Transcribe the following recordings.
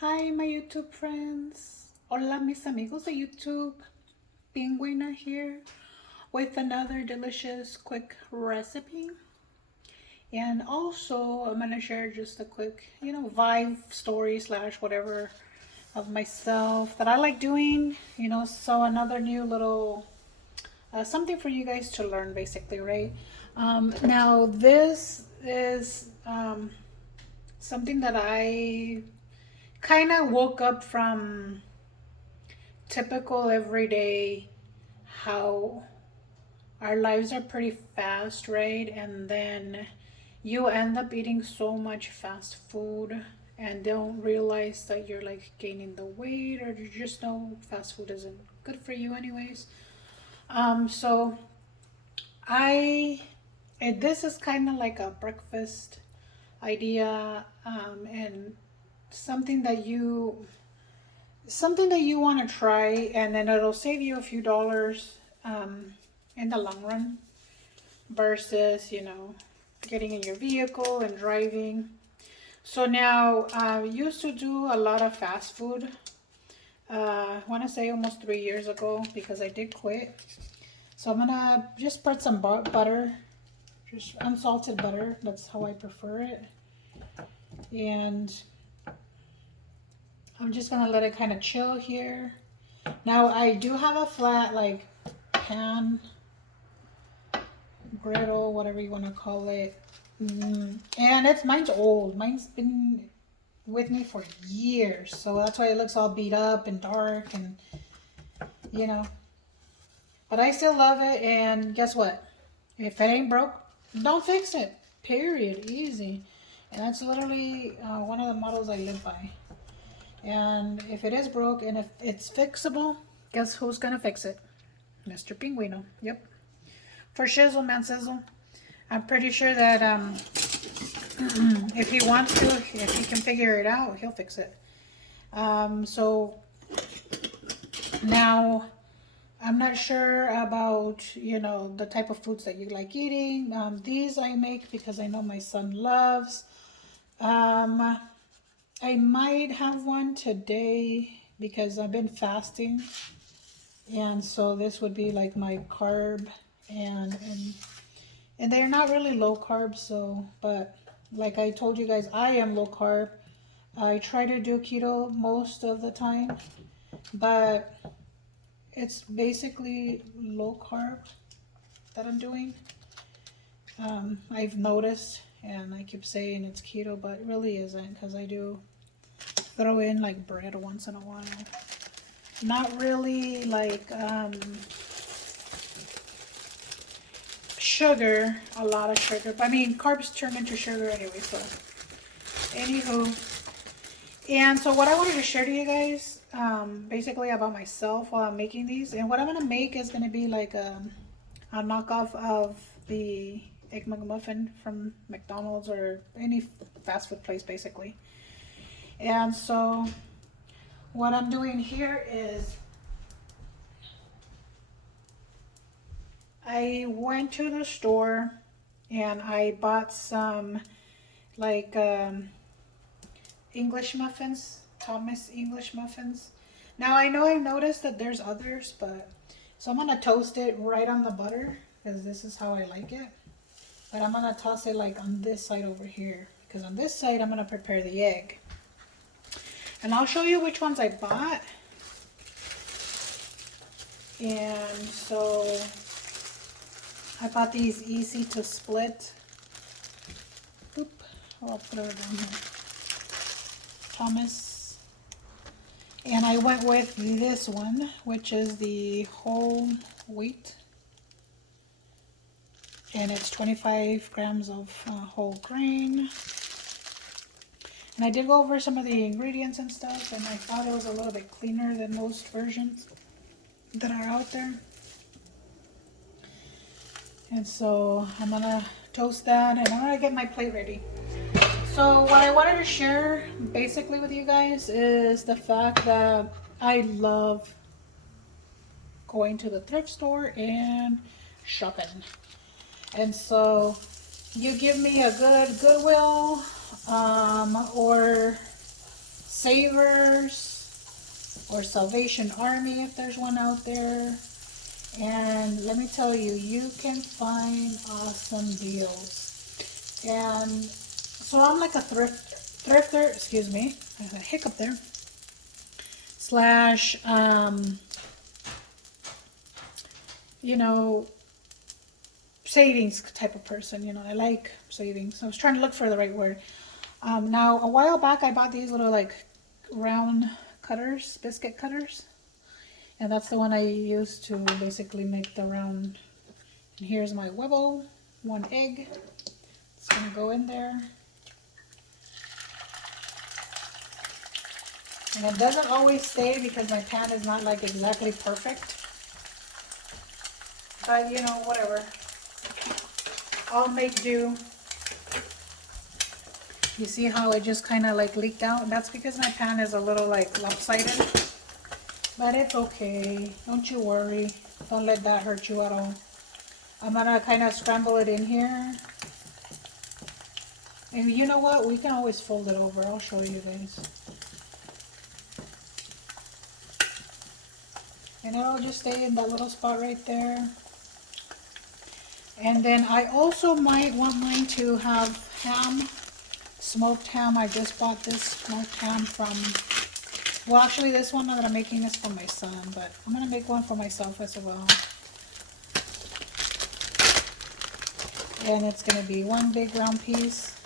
Hi, my YouTube friends. Hola, mis amigos de YouTube. Penguina here with another delicious quick recipe. And also, I'm going to share just a quick, vibe story slash whatever of myself that I like doing. So another new little something for you guys to learn, basically, right? Now, this is something that I kind of woke up from typical everyday how our lives are pretty fast, right? And then you end up eating so much fast food and don't realize that you're like gaining the weight, or you just know fast food isn't good for you anyways. So I this is kind of like a breakfast idea, and something that you something that you want to try, and then it'll save you a few dollars in the long run versus getting in your vehicle and driving. So now I used to do a lot of fast food. I want to say almost 3 years ago, because I did quit. So I'm gonna just spread some butter, just unsalted butter. That's how I prefer it. And I'm just gonna let it kind of chill here. Now I do have a flat like pan, griddle, whatever you want to call it. And mine's old. Mine's been with me for years, so that's why it looks all beat up and dark, and you know. But I still love it, and guess what? If it ain't broke, don't fix it. Period. Easy. And that's literally one of the models I live by. And if it is broke and if it's fixable, guess who's gonna fix it? Mr. Pinguino. Yep. For shizzle, man, sizzle. I'm pretty sure that if he wants to, if he can figure it out, he'll fix it. So now I'm not sure about, the type of foods that you like eating. These I make because I know my son loves. Um, I might have one today because I've been fasting. And so this would be like my carb, and they're not really low carb, so, but like I told you guys, I am low carb. I try to do keto most of the time, but it's basically low carb that I'm doing. I've noticed, and I keep saying it's keto, but it really isn't, because I do throw in like bread once in a while. Not really like sugar, a lot of sugar. But I mean, carbs turn into sugar anyway, so anywho. And so what I wanted to share to you guys, basically about myself while I'm making these. And what I'm going to make is going to be like a knockoff of the Egg McMuffin from McDonald's or any fast food place, basically. And so what I'm doing here is I went to the store and I bought some like English muffins, Thomas English muffins. Now I know I've noticed that there's others, but so I'm gonna toast it right on the butter because this is how I like it. But I'm gonna toss it like on this side over here, because on this side I'm gonna prepare the egg. And I'll show you which ones I bought. And so I bought these easy to split. Oop, I'll put it down here. Thomas. And I went with this one, which is the whole wheat. And it's 25 grams of whole grain. And I did go over some of the ingredients and stuff, and I thought it was a little bit cleaner than most versions that are out there. And so I'm gonna toast that, and I'm gonna get my plate ready. So what I wanted to share basically with you guys is the fact that I love going to the thrift store and shopping. And so you give me a good Goodwill or Savers or Salvation Army if there's one out there. And let me tell you, you can find awesome deals. And so I'm like a thrifter, excuse me, I had a hiccup there, slash, you know, savings type of person. You know, I like savings. I was trying to look for the right word. Now, a while back, I bought these little like round cutters, biscuit cutters. And that's the one I use to basically make the round. And here's my huevo, 1 egg. It's gonna go in there. And it doesn't always stay because my pan is not like exactly perfect. But you know, whatever. I'll make do. You see how it just kind of like leaked out? That's because my pan is a little like lopsided. But it's okay. Don't you worry. Don't let that hurt you at all. I'm gonna kind of scramble it in here. And you know what? We can always fold it over. I'll show you guys. And it'll just stay in that little spot right there. And then I also might want mine to have ham, smoked ham. I just bought this smoked ham from, well actually this one that I'm making is for my son, but I'm going to make one for myself as well. And it's going to be 1 big round piece.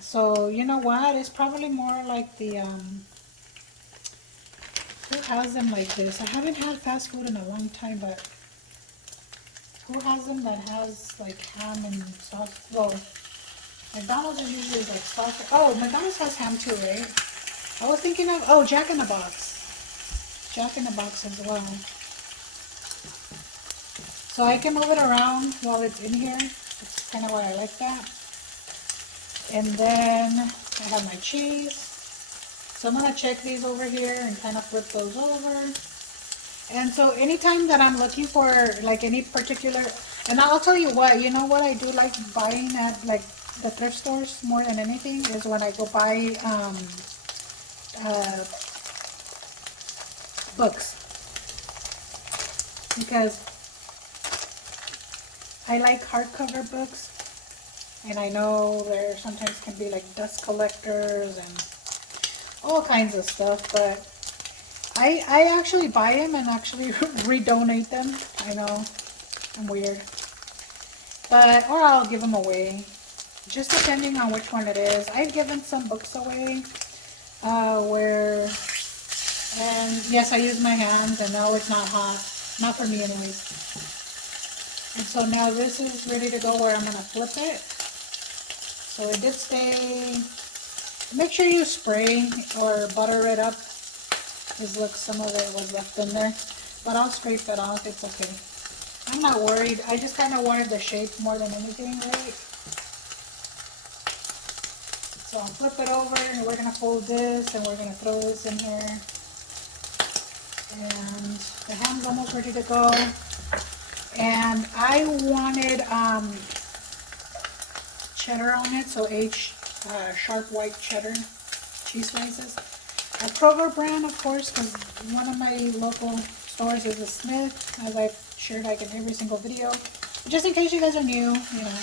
So you know what? It's probably more like the, who has them like this? I haven't had fast food in a long time, but who has them that has like ham and sauce? Well, McDonald's is usually like sauce. Oh, McDonald's has ham too, right? I was thinking of, oh, Jack in the Box. Jack in the Box as well. So I can move it around while it's in here. That's kind of why I like that. And then I have my cheese. So I'm going to check these over here and kind of flip those over. And so anytime that I'm looking for like any particular, and I'll tell you what, you know what I do like buying at like the thrift stores more than anything is when I go buy books. Because I like hardcover books. And I know there sometimes can be like dust collectors and all kinds of stuff, but I actually buy them and actually redonate them. I know, I'm weird. But, or I'll give them away. Just depending on which one it is. I've given some books away where, and yes, I use my hands and no, it's not hot. Not for me anyways. And so now this is ready to go where I'm going to flip it. So it did stay. Make sure you spray or butter it up. Because look, some of it was left in there. But I'll scrape that off. It's okay. I'm not worried. I just kind of wanted the shape more than anything, right? So I'll flip it over and we're going to fold this and we're going to throw this in here. And the ham's almost ready to go. And I wanted cheddar on it, so sharp white cheddar cheese slices. A Kroger brand, of course, because one of my local stores is a Smith, as I've shared like in every single video. Just in case you guys are new, you know.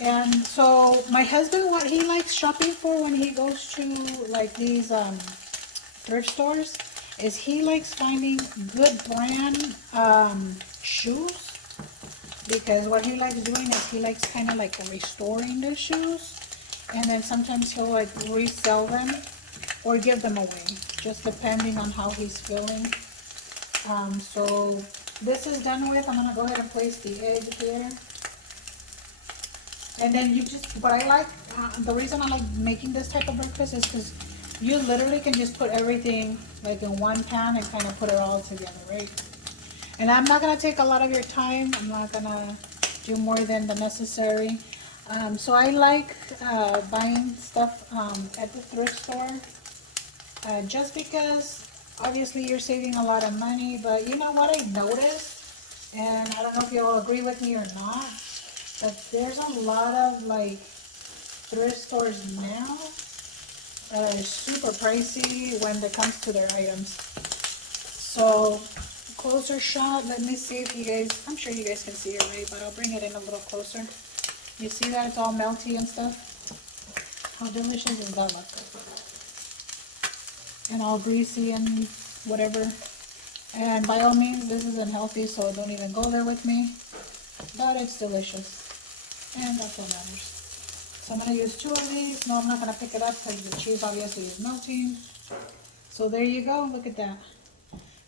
And so my husband, what he likes shopping for when he goes to like these thrift stores is he likes finding good brand shoes. Because what he likes doing is he likes kind of like restoring the shoes. And then sometimes he'll like resell them or give them away. Just depending on how he's feeling. So this is done with. I'm going to go ahead and place the egg here. And then you just, what I like, the reason I like making this type of breakfast is because you literally can just put everything like in one pan and kind of put it all together, right? And I'm not going to take a lot of your time. I'm not going to do more than the necessary. So I like buying stuff at the thrift store. Just because obviously you're saving a lot of money. But you know what I noticed? And I don't know if you'll agree with me or not. But there's a lot of like thrift stores now super pricey when it comes to their items. So closer shot, let me see if you guys, I'm sure you guys can see it, right? But I'll bring it in a little closer. You see that it's all melty and stuff? How delicious does that look? And all greasy and whatever. And by all means, this isn't healthy, so don't even go there with me. But it's delicious. And that's what matters. So I'm going to use 2 of these. No, I'm not going to pick it up because the cheese obviously is melting. So there you go. Look at that.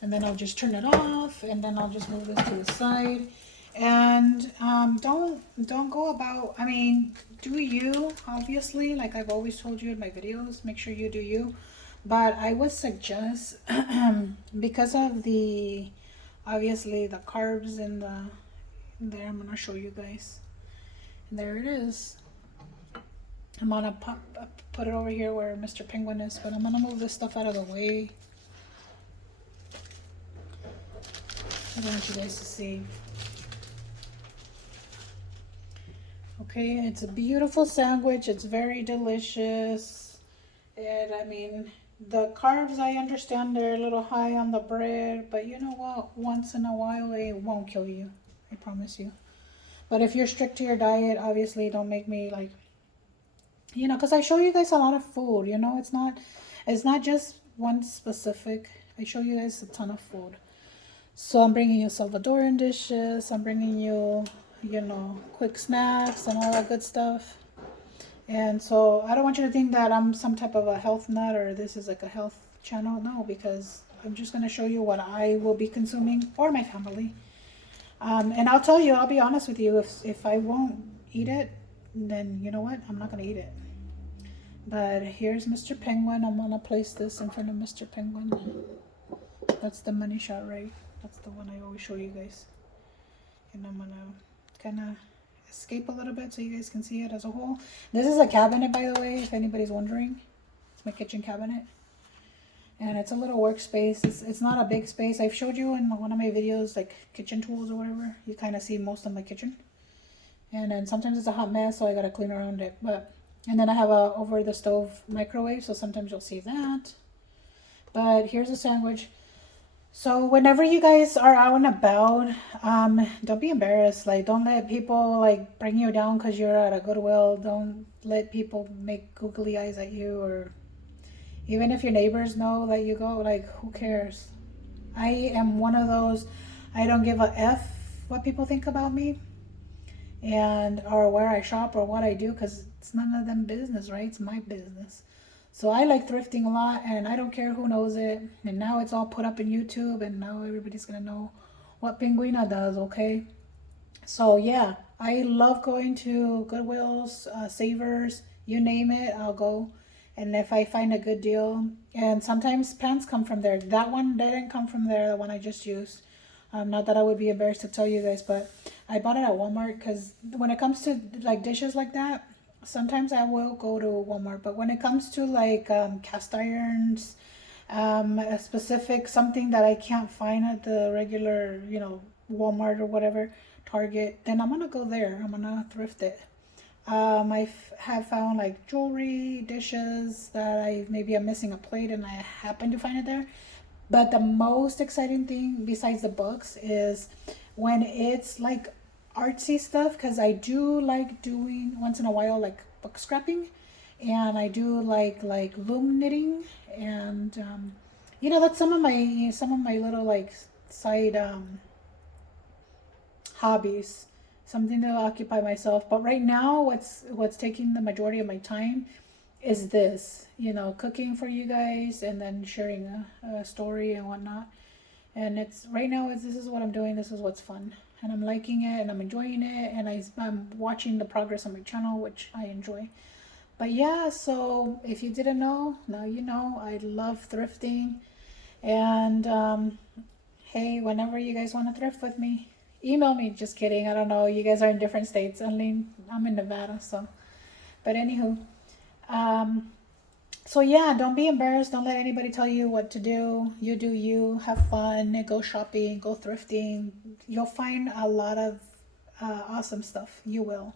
And then I'll just turn it off, and then I'll just move this to the side. And don't go about, I mean, do you, obviously, like I've always told you in my videos, make sure you do you. But I would suggest, because of the, obviously the carbs in there, I'm gonna show you guys. And there it is. I'm gonna put it over here where Mr. Penguin is, but I'm gonna move this stuff out of the way. I don't want you guys to see. Okay, it's a beautiful sandwich. It's very delicious. And I mean, the carbs, I understand they're a little high on the bread, but you know what? Once in a while, it won't kill you. I promise you. But if you're strict to your diet, obviously don't make me like, you know, because I show you guys a lot of food, you know, it's not just one specific. I show you guys a ton of food. So I'm bringing you Salvadoran dishes. I'm bringing you, you know, quick snacks and all that good stuff. And so I don't want you to think that I'm some type of a health nut or this is like a health channel. No, because I'm just going to show you what I will be consuming or my family. And I'll tell you, I'll be honest with you, if I won't eat it, then you know what? I'm not going to eat it. But here's Mr. Penguin. I'm going to place this in front of Mr. Penguin. That's the money shot, right? That's the one I always show you guys. And I'm going to kind of escape a little bit so you guys can see it as a whole. This is a cabinet, by the way, if anybody's wondering. It's my kitchen cabinet. And it's a little workspace. It's not a big space. I've showed you in one of my videos, like kitchen tools or whatever. You kind of see most of my kitchen. And then sometimes it's a hot mess, so I got to clean around it. And then I have a over the stove microwave, so sometimes you'll see that. But here's a sandwich. So whenever you guys are out and about, don't be embarrassed. Like, don't let people like bring you down because you're at a Goodwill. Don't let people make googly eyes at you, or even if your neighbors know that you go, like, who cares? I am one of those, I don't give a F what people think about me and or where I shop or what I do, because it's none of them business, right? It's my business. So I like thrifting a lot, and I don't care who knows it. And now it's all put up in YouTube, and now everybody's gonna know what Pinguina does, okay? So yeah, I love going to Goodwills, Savers, you name it, I'll go. And if I find a good deal, and sometimes pants come from there. That one didn't come from there, the one I just used. Not that I would be embarrassed to tell you guys, but I bought it at Walmart because when it comes to like dishes like that, sometimes I will go to Walmart. But when it comes to like cast irons, a specific something that I can't find at the regular, you know, Walmart or whatever, Target, then I'm gonna go there. I'm gonna thrift it. I have found like jewelry, dishes that I maybe I'm missing a plate and I happen to find it there. But the most exciting thing besides the books is when it's like artsy stuff, because I do like doing once in a while like book scrapping, and I do like loom knitting, and you know, that's some of my little like side hobbies, something to occupy myself. But right now, what's taking the majority of my time is this, you know, cooking for you guys and then sharing a story and whatnot. And it's right now, this is what I'm doing. This is what's fun, and I'm liking it and I'm enjoying it, and I'm watching the progress on my channel, which I enjoy. But yeah, so if you didn't know, now you know. I love thrifting, and hey, whenever you guys want to thrift with me, email me. Just kidding. I don't know. You guys are in different states. Only I'm in Nevada, so. But anywho, um, so yeah, don't be embarrassed. Don't let anybody tell you what to do. You do you. Have fun. Go shopping. Go thrifting. You'll find a lot of awesome stuff. You will.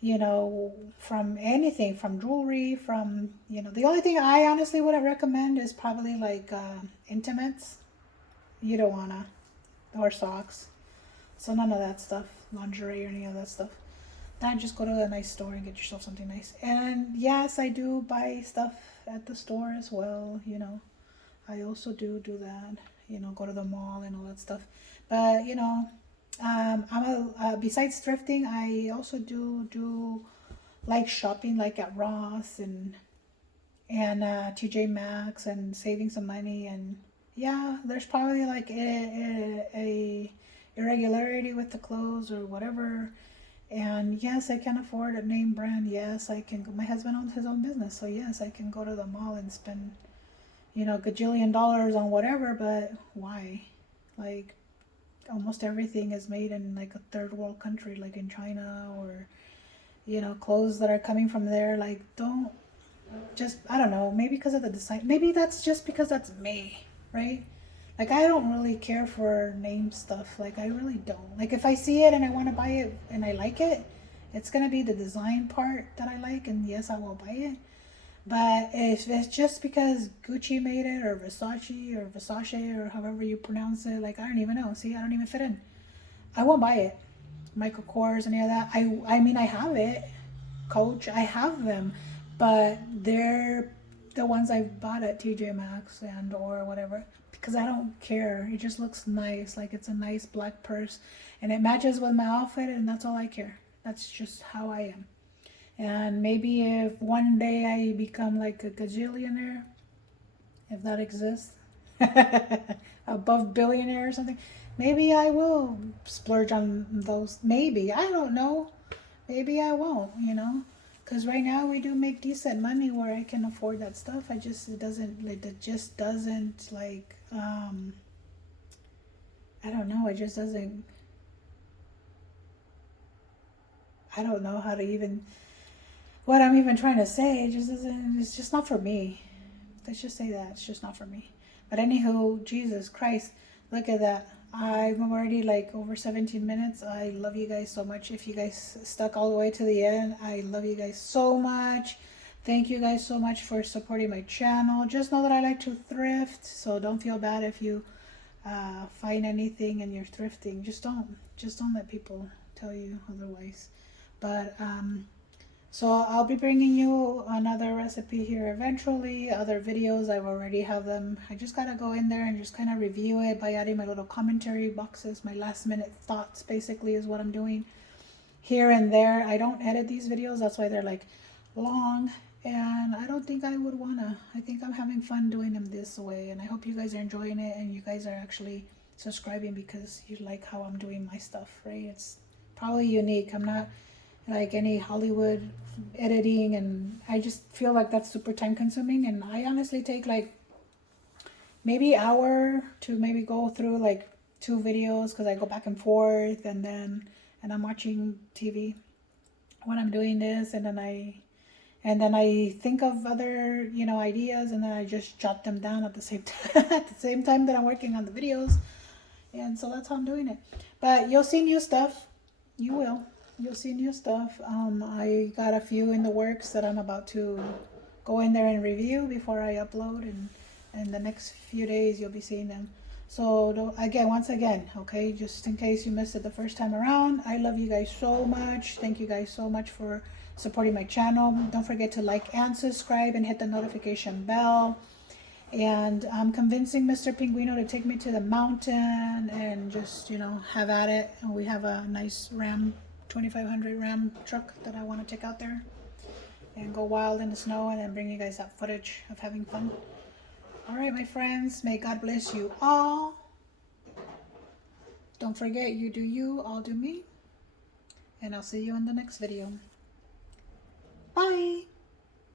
you know, from anything, from jewelry, from, you know, the only thing I honestly wouldn't recommend is probably like intimates. You don't wanna, or socks. So none of that stuff, lingerie or any of that stuff. Then just go to a nice store and get yourself something nice. And yes, I do buy stuff at the store as well. You know, I also do that. You know, go to the mall and all that stuff. But you know, I'm a besides thrifting, I also do like shopping, like at Ross and TJ Maxx, and saving some money. And yeah, there's probably like a irregularity with the clothes or whatever. And yes, I can afford a name brand. Yes, I can. My husband owns his own business, so yes, I can go to the mall and spend, you know, gajillion dollars on whatever. But why? Like almost everything is made in like a third world country, like in China, or you know, clothes that are coming from there. Like don't just, I don't know. Maybe because of the design. Maybe that's just because that's me, right? Like I don't really care for name stuff. Like I really don't. Like if I see it and I want to buy it and I like it, it's gonna be the design part that I like, and yes, I will buy it. But if it's just because Gucci made it, or Versace, or however you pronounce it, like I don't even know. See, I don't even fit in. I won't buy it. Michael Kors, any of that. I mean, I have it. Coach, I have them, but they're the ones I bought at TJ Maxx and or whatever, because I don't care. It just looks nice, like it's a nice black purse, and it matches with my outfit, and that's all I care. That's just how I am. And maybe if one day I become like a gajillionaire, if that exists, above billionaire or something, maybe I will splurge on those. Maybe, I don't know. Maybe I won't, you know, because right now we do make decent money where I can afford that stuff. I just, it doesn't like, it just doesn't like, I don't know, it just doesn't, I don't know how to even, what I'm even trying to say. It just doesn't, it's just not for me. Let's just say that it's just not for me. But anywho, Jesus Christ, look at that. I'm already like over 17 minutes. I love you guys so much. If you guys stuck all the way to the end, I love you guys so much. Thank you guys so much for supporting my channel. Just know that I like to thrift, so don't feel bad if you find anything and you're thrifting. Just don't let people tell you otherwise. But so I'll be bringing you another recipe here eventually. Other videos, I've already have them. I just gotta go in there and just kind of review it by adding my little commentary boxes. My last minute thoughts basically is what I'm doing here and there. I don't edit these videos, that's why they're like long. And I don't think I would wanna. I think I'm having fun doing them this way. And I hope you guys are enjoying it and you guys are actually subscribing because you like how I'm doing my stuff, right? It's probably unique. I'm not like any Hollywood editing, and I just feel like that's super time consuming. And I honestly take like maybe hour to maybe go through like two videos because I go back and forth, and I'm watching TV when I'm doing this, and then I think of other, you know, ideas, and then I just jot them down at the same time at the same time that I'm working on the videos. And so that's how I'm doing it. But you'll see new stuff. You will. You'll see new stuff. I got a few in the works that I'm about to go in there and review before I upload, and in the next few days you'll be seeing them. So again, once again, okay, just in case you missed it the first time around, I love you guys so much. Thank you guys so much for supporting my channel. Don't forget to like and subscribe and hit the notification bell. And I'm convincing Mr. Pinguino to take me to the mountain and just, you know, have at it. And we have a nice Ram 2500 Ram truck that I want to take out there and go wild in the snow and then bring you guys that footage of having fun. All right, my friends, may God bless you all. Don't forget, you do you, I'll do me. And I'll see you in the next video.